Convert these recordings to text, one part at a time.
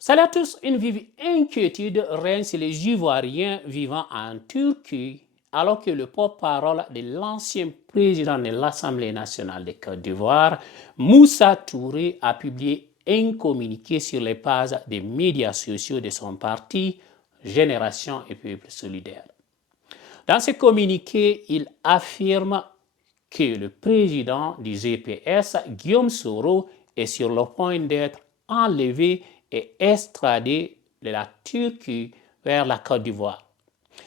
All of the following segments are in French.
Salut à tous, une vive inquiétude règne chez les Ivoiriens vivant en Turquie alors que le porte-parole de l'ancien président de l'Assemblée nationale de Côte d'Ivoire, Moussa Touré, a publié un communiqué sur les pages des médias sociaux de son parti, Génération et Peuple Solidaire. Dans ce communiqué, il affirme que le président du GPS, Guillaume Soro, est sur le point d'être enlevé et extradé de la Turquie vers la Côte d'Ivoire.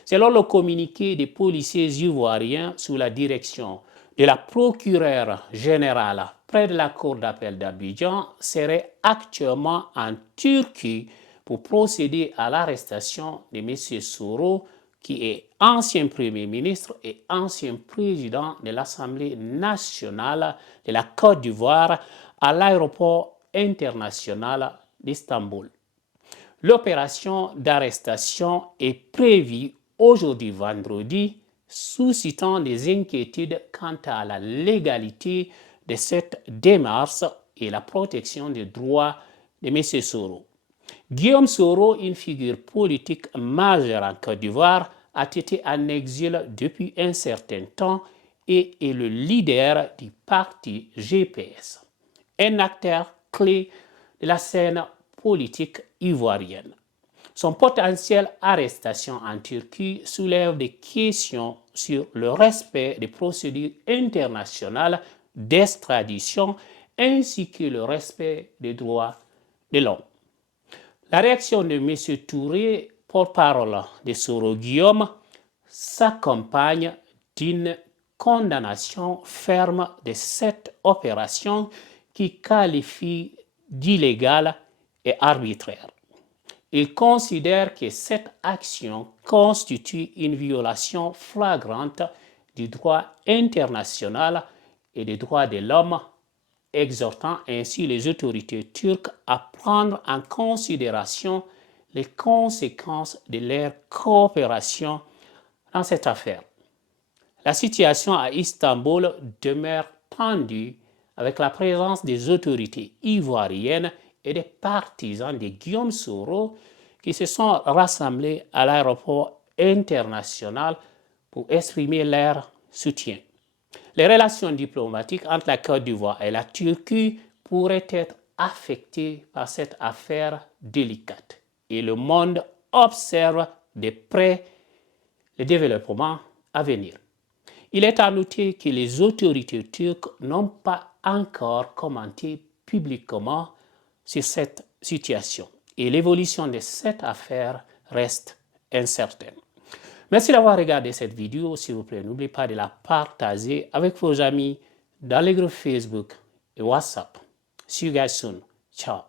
Selon le communiqué des policiers ivoiriens sous la direction de la procureure générale près de la cour d'appel d'Abidjan, serait actuellement en Turquie pour procéder à l'arrestation de M. Soro, qui est ancien Premier ministre et ancien président de l'Assemblée nationale de la Côte d'Ivoire, à l'aéroport international d'Istanbul. L'opération d'arrestation est prévue aujourd'hui vendredi, suscitant des inquiétudes quant à la légalité de cette démarche et la protection des droits de M. Soro. Guillaume Soro, une figure politique majeure en Côte d'Ivoire, a été en exil depuis un certain temps et est le leader du parti GPS, un acteur clé de la scène politique ivoirienne. Son potentielle arrestation en Turquie soulève des questions sur le respect des procédures internationales d'extradition ainsi que le respect des droits de l'homme. La réaction de M. Touré, porte-parole de Soro Guillaume, s'accompagne d'une condamnation ferme de cette opération qui qualifie d'illégale et arbitraire. Il considère que cette action constitue une violation flagrante du droit international et des droits de l'homme, exhortant ainsi les autorités turques à prendre en considération les conséquences de leur coopération dans cette affaire. La situation à Istanbul demeure tendue avec la présence des autorités ivoiriennes et des partisans de Guillaume Soro qui se sont rassemblés à l'aéroport international pour exprimer leur soutien. Les relations diplomatiques entre la Côte d'Ivoire et la Turquie pourraient être affectées par cette affaire délicate et le monde observe de près les développements à venir. Il est à noter que les autorités turques n'ont pas encore commenté publiquement sur cette situation et l'évolution de cette affaire reste incertaine. Merci d'avoir regardé cette vidéo. S'il vous plaît, n'oubliez pas de la partager avec vos amis dans les groupes Facebook et WhatsApp. See you guys soon. Ciao.